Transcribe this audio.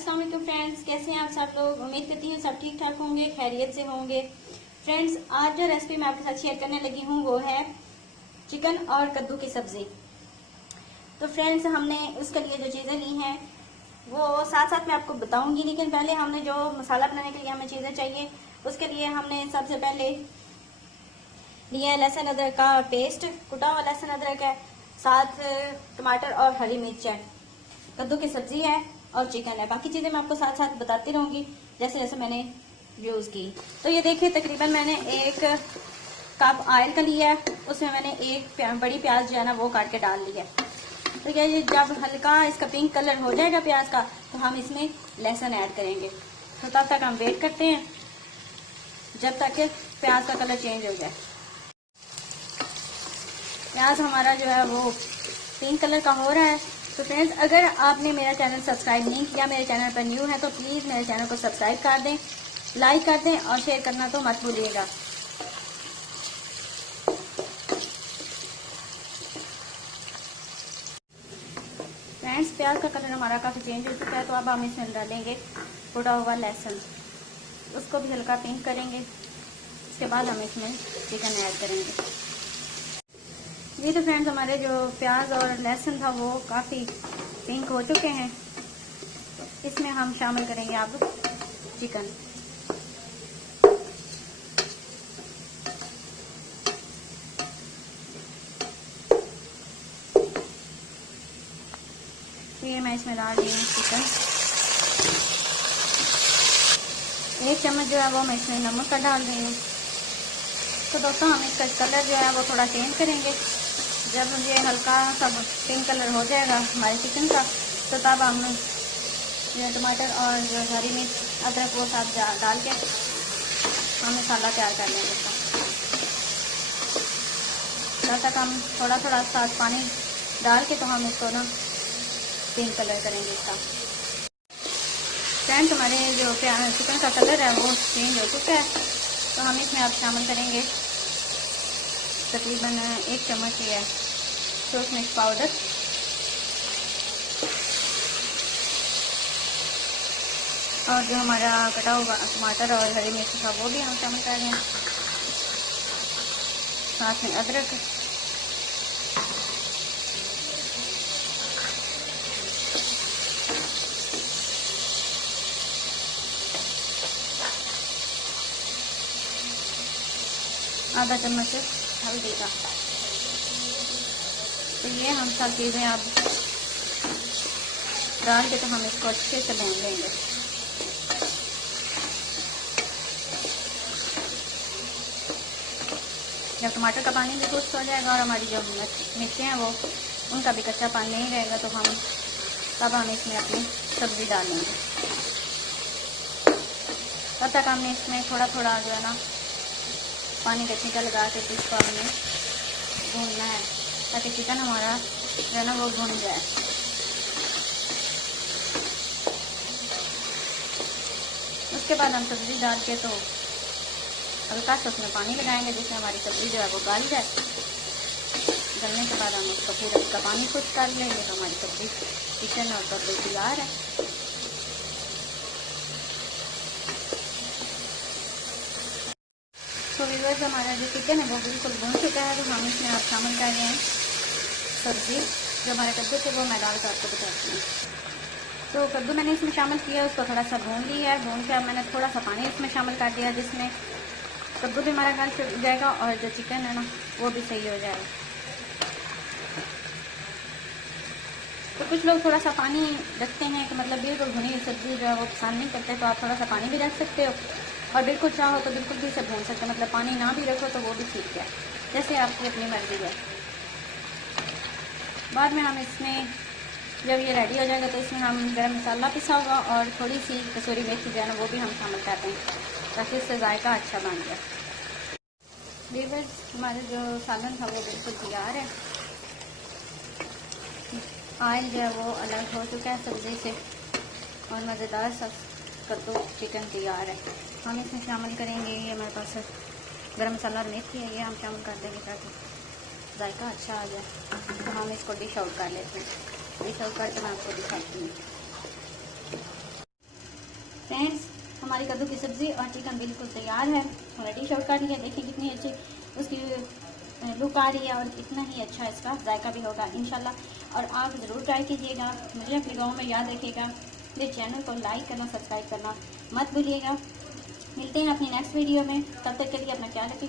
अस्सलाम वालेकुम फ्रेंड्स, कैसे हैं आप सब लोग। उम्मीद करती हूँ सब ठीक ठाक होंगे, खैरियत से होंगे। फ्रेंड्स, आज जो रेसिपी मैं आपके साथ शेयर करने लगी हूँ वो है चिकन और कद्दू की सब्जी। तो फ्रेंड्स, हमने उसके लिए जो चीज़ें ली हैं वो साथ साथ मैं आपको बताऊंगी, लेकिन पहले हमने जो मसाला बनाने के लिए हमें चीज़ें चाहिए उसके लिए हमने सबसे पहले लिया है लहसुन अदरक का पेस्ट, कुटा हुआ लहसुन अदरक है, साथ टमाटर और हरी मिर्च है, कद्दू की सब्जी है और चिकन है। बाकी चीजें मैं आपको साथ साथ बताती रहूंगी जैसे जैसे मैंने यूज की। तो ये देखिए, तकरीबन मैंने 1 कप ऑयल का लिया है, उसमें मैंने एक बड़ी प्याज जो है ना वो काट के डाल ली है। तो ये जब हल्का इसका पिंक कलर हो जाएगा प्याज का तो हम इसमें लहसुन ऐड करेंगे। तो तब तक हम वेट करते हैं जब तक कि प्याज का कलर चेंज हो जाए। प्याज हमारा जो है वो पिंक कलर का हो रहा है। तो फ्रेंड्स, अगर आपने मेरा चैनल सब्सक्राइब नहीं किया, मेरे चैनल पर न्यू है, तो प्लीज़ मेरे चैनल को सब्सक्राइब कर दें, लाइक कर दें और शेयर करना तो मत भूलिएगा। फ्रेंड्स, प्याज का कलर हमारा काफ़ी चेंज हो चुका है, तो अब हम इसमें डालेंगे कुटा हुआ लहसुन, उसको भी हल्का पिंक करेंगे। उसके बाद हम इसमें चिकन ऐड करेंगे। ये तो फ्रेंड्स, हमारे जो प्याज और लहसुन था वो काफ़ी पिंक हो चुके हैं। इसमें हम शामिल करेंगे अब चिकन। ये मैं इसमें डाल रही हूँ चिकन। 1 चम्मच जो है वो मैं इसमें नमक का डाल रही हूँ। तो दोस्तों, हम इसका कलर जो है वो थोड़ा चेंज करेंगे। जब ये हल्का सा पिंक कलर हो जाएगा हमारे चिकन का, तो तब हम टमाटर और जो हरी मिर्च अदरक वो साथ डाल के हम मसाला तैयार कर लेंगे इसका। तब तक हम थोड़ा थोड़ा साथ पानी डाल के तो हम इसको ना पिंक कलर करेंगे इसका। फ्रेंड्स, हमारे जो चिकन का कलर है वो चेंज हो चुका है, तो हम इसमें अब शामिल करेंगे तकरीबन 1 चम्मच ही है सौस मिर्च पाउडर, और जो हमारा कटा हुआ टमाटर और हरी मिर्च था वो भी हम शामिल कर रहे हैं। साथ में अदरक, आधा चम्मच हल्दी का। तो ये हम सब चीज़ें अब डाल के तो हम इसको अच्छे से भून लेंगे। जब टमाटर का पानी भी खुश्क हो जाएगा और हमारी जो मिर्चें हैं वो उनका भी कच्चा पानी नहीं रहेगा, तो तब हम इसमें अपनी सब्ज़ी डालेंगे। तब तक हमने इसमें थोड़ा थोड़ा जो है ना पानी का छींटा लगा के इसको हमने भूनना है, ताकि चिकन हमारा जो है ना वो भून जाए। उसके बाद हम सब्ज़ी डाल के तो हल्का सा उसमें पानी लगाएंगे जिससे हमारी सब्ज़ी जो है वो गल जाए। गलने के बाद हम उसको फिर उसका पानी खुश कर लेंगे, तो हमारी सब्ज़ी चिकन और कद्दू तैयार है। तो व्यूअर्स, हमारा जो चिकन है वो बिल्कुल भून चुका है, तो हम इसमें आप शामिल कर रहे हैं सब्ज़ी। जो हमारे कद्दू थे वो मैं डाल कर आपको बताती हूँ। तो कद्दू मैंने इसमें शामिल किया, उसको थोड़ा सा भून लिया है। भून के अब मैंने थोड़ा सा पानी इसमें शामिल कर दिया, जिसमें कद्दू भी हमारा गल जाएगा और जो चिकन है ना वो भी सही हो जाएगा। तो कुछ लोग थोड़ा सा पानी रखते हैं कि मतलब बिल्कुल भुनी हुई सब्ज़ी जो है वो पसंद नहीं करते, तो आप थोड़ा सा पानी भी रख सकते हो, और बिल्कुल चाहो तो बिल्कुल भी इसे भून सकते हो, मतलब पानी ना भी रखो तो वो भी ठीक है, जैसे आपकी अपनी मर्ज़ी है। बाद में हम इसमें जब ये रेडी हो जाएगा तो इसमें हम गरम मसाला पिसा हुआ और थोड़ी सी कसूरी मेथी जो है ना वो भी हम शामिल कर दें, ताकि इससे जायका अच्छा बन जाए। व्यूअर्स, हमारा जो सालन था वो बिल्कुल तैयार है। ऑयल जो है वो अलग हो चुका है सब्ज़ी से, और मज़ेदार सा कद्दू चिकन तैयार है। हम इसमें शामिल करेंगे, ये हमारे पास गरम मसाला और मेथी है, ये हम शामिल कर देंगे ताकि जायका अच्छा आ जाए। तो हम इसको डिश आउट कर लेते हैं। डिश आउट करके मैं आपको दिखाती हूँ। फ्रेंड्स, हमारी कद्दू की सब्ज़ी और चिकन बिल्कुल तैयार है। ऑलरेडी शॉर्ट काट लिया, देखिए कितनी अच्छी उसकी लुक आ रही है और इतना ही अच्छा इसका जायका भी होगा इंशाल्लाह। और आप ज़रूर ट्राई कीजिएगा। मुझे अपनी गाँव में याद रखिएगा। मेरे चैनल को लाइक करना, सब्सक्राइब करना मत भूलिएगा। मिलते हैं अपनी नेक्स्ट वीडियो में। तब तक के लिए अपना ख्याल रखिएगा।